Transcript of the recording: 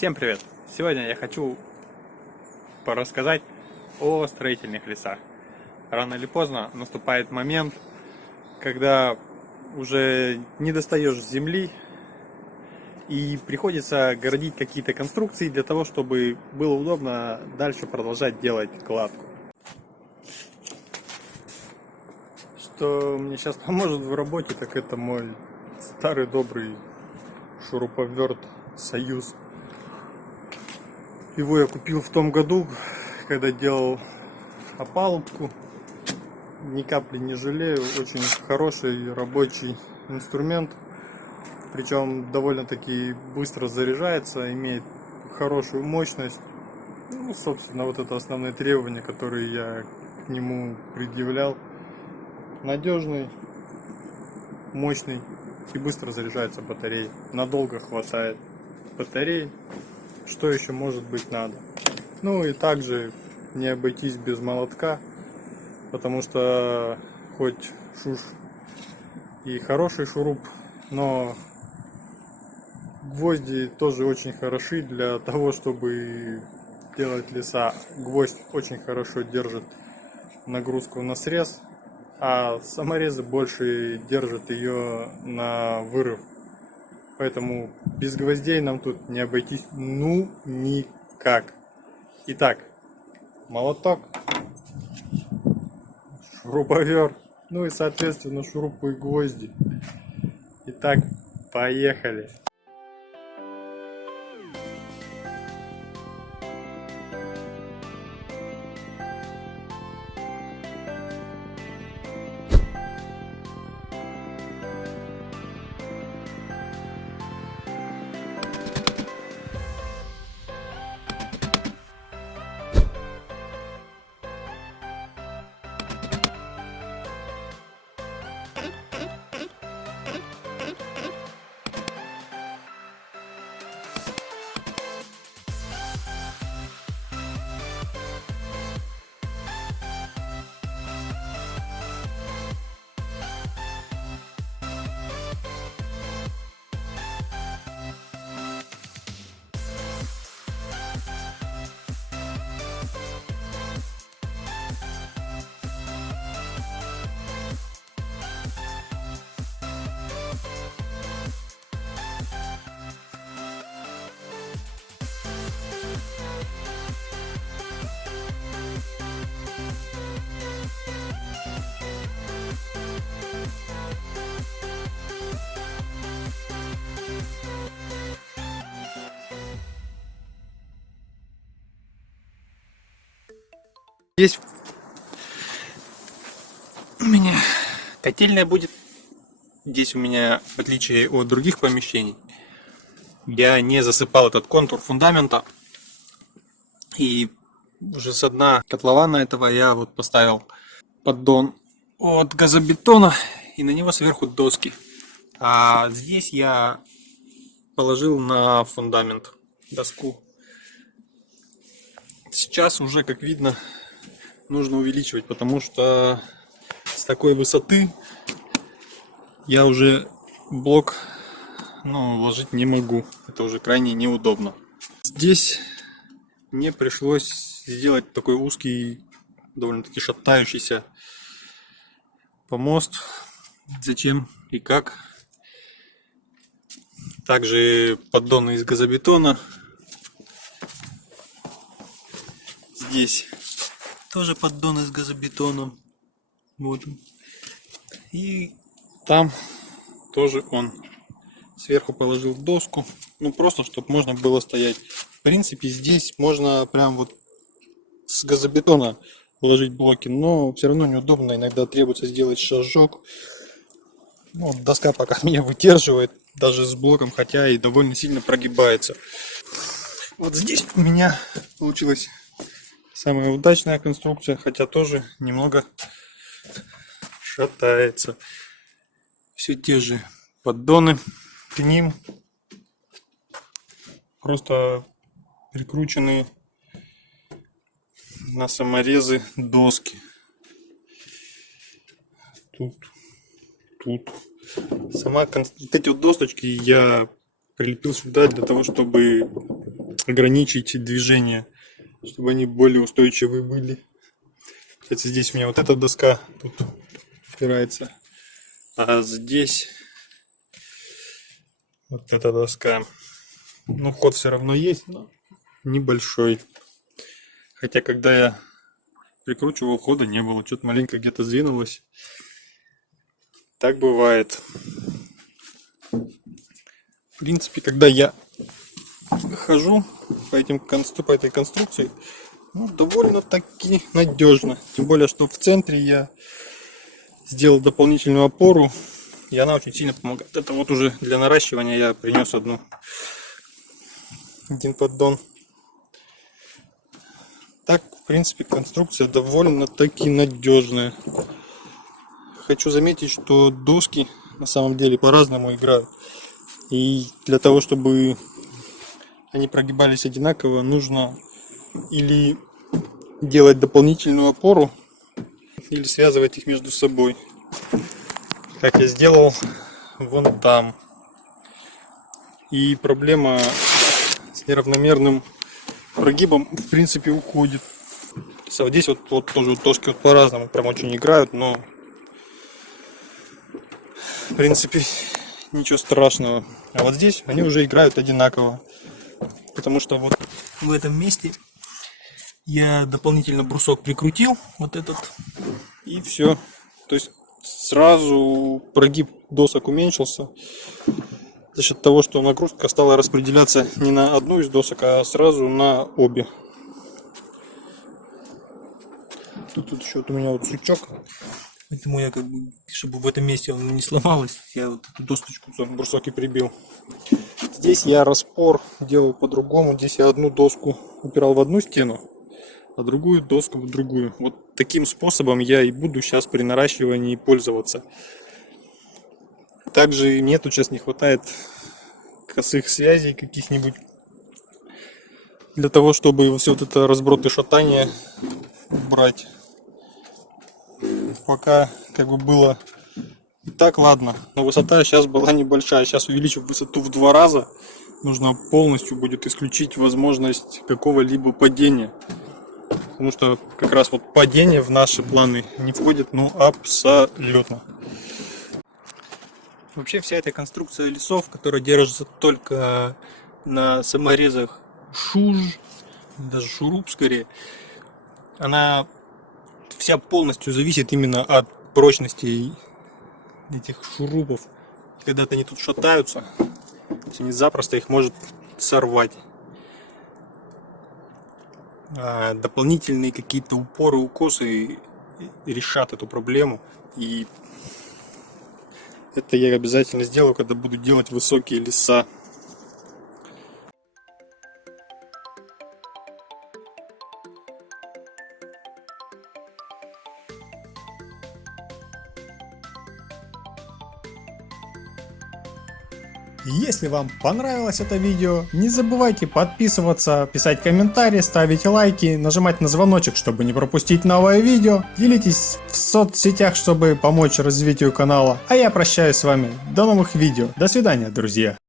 Всем привет! Сегодня я хочу порассказать о строительных лесах. Рано или поздно наступает момент, когда уже не достаешь земли и приходится городить какие-то конструкции для того, чтобы было удобно дальше продолжать делать кладку. Что мне сейчас поможет в работе, так это мой старый добрый шуруповерт «Союз». Его я купил в том году, когда делал опалубку. Ни капли не жалею. Очень хороший рабочий инструмент. Причем довольно-таки быстро заряжается, имеет хорошую мощность. Ну, собственно, вот это основные требования, которые я к нему предъявлял. Надежный, мощный и быстро заряжается батареей. Надолго хватает батареи. Что еще может быть надо? Ну и также не обойтись без молотка, потому что хоть шуш и хороший шуруп, но гвозди тоже очень хороши для того, чтобы делать леса. Гвоздь очень хорошо держит нагрузку на срез, а саморезы больше держат ее на вырыв. Поэтому без гвоздей нам тут не обойтись ну никак. Итак, молоток, шуруповерт, ну и соответственно шурупы и гвозди. Итак, поехали. Здесь у меня котельная будет. Здесь у меня, в отличие от других помещений, я не засыпал этот контур фундамента. И уже со дна котлована этого я вот поставил поддон от газобетона и на него сверху доски. А здесь я положил на фундамент доску. Сейчас уже, как видно, нужно увеличивать, потому что с такой высоты я уже блок ложить не могу. Это уже крайне неудобно. Здесь мне пришлось сделать такой узкий, довольно-таки шатающийся помост. Зачем и как. Также поддоны из газобетона. Здесь тоже поддон из газобетона. Вот он. И там тоже он. Сверху положил доску. Ну просто, чтобы можно было стоять. В принципе, здесь можно прям вот с газобетона положить блоки, но все равно неудобно. Иногда требуется сделать шажок. Ну, доска пока меня выдерживает, даже с блоком, хотя и довольно сильно прогибается. Вот здесь у меня получилась самая удачная конструкция, хотя тоже немного шатается. Все те же поддоны к ним, просто прикрученные на саморезы доски. Тут. Вот эти вот досточки я прилепил сюда для того, чтобы ограничить движение, чтобы они более устойчивые были. Кстати, здесь у меня вот эта доска тут упирается, а здесь вот эта доска. Ну, ход все равно есть, но небольшой. Хотя, когда я прикручивал, хода не было. Что-то маленько где-то сдвинулось. Так бывает. В принципе, когда я хожу по этой конструкции, ну, довольно-таки надежно. Тем более, что в центре я сделал дополнительную опору, и она очень сильно помогает. Это вот уже для наращивания я принес один поддон. Так, в принципе, конструкция довольно-таки надежная. Хочу заметить, что доски на самом деле по-разному играют. И для того, чтобы они прогибались одинаково, нужно или делать дополнительную опору, или связывать их между собой. Как я сделал вон там. И проблема с неравномерным прогибом в принципе уходит. Здесь вот тоже доски вот по-разному прям очень играют, но в принципе ничего страшного. А вот здесь они уже играют одинаково, потому что вот в этом месте я дополнительно брусок прикрутил, вот этот, и все. То есть сразу прогиб досок уменьшился за счет того, что нагрузка стала распределяться не на одну из досок, а сразу на обе. Тут еще у меня вот сучок, поэтому я чтобы в этом месте он не сломалось, я вот эту досточку, брусок и прибил. Здесь я распор делал по-другому. Здесь я одну доску упирал в одну стену, а другую доску в другую. Вот таким способом я и буду сейчас при наращивании пользоваться. Также мне тут сейчас не хватает косых связей каких-нибудь для того, чтобы все вот это разброд и шатание убрать. Пока было и так, ладно, но высота сейчас была небольшая. Сейчас увеличив высоту в 2 раза, нужно полностью будет исключить возможность какого-либо падения. Потому что как раз вот падение в наши планы не входит, ну абсолютно. Вообще вся эта конструкция лесов, которая держится только на саморезах шуж, даже шуруп скорее, она вся полностью зависит именно от прочности этих шурупов. Когда-то они тут шатаются, они запросто их может сорвать. А дополнительные какие-то упоры, укосы решат эту проблему. И это я обязательно сделаю, когда буду делать высокие леса. Если вам понравилось это видео, не забывайте подписываться, писать комментарии, ставить лайки, нажимать на звоночек, чтобы не пропустить новое видео. Делитесь в соцсетях, чтобы помочь развитию канала. А я прощаюсь с вами. До новых видео. До свидания, друзья.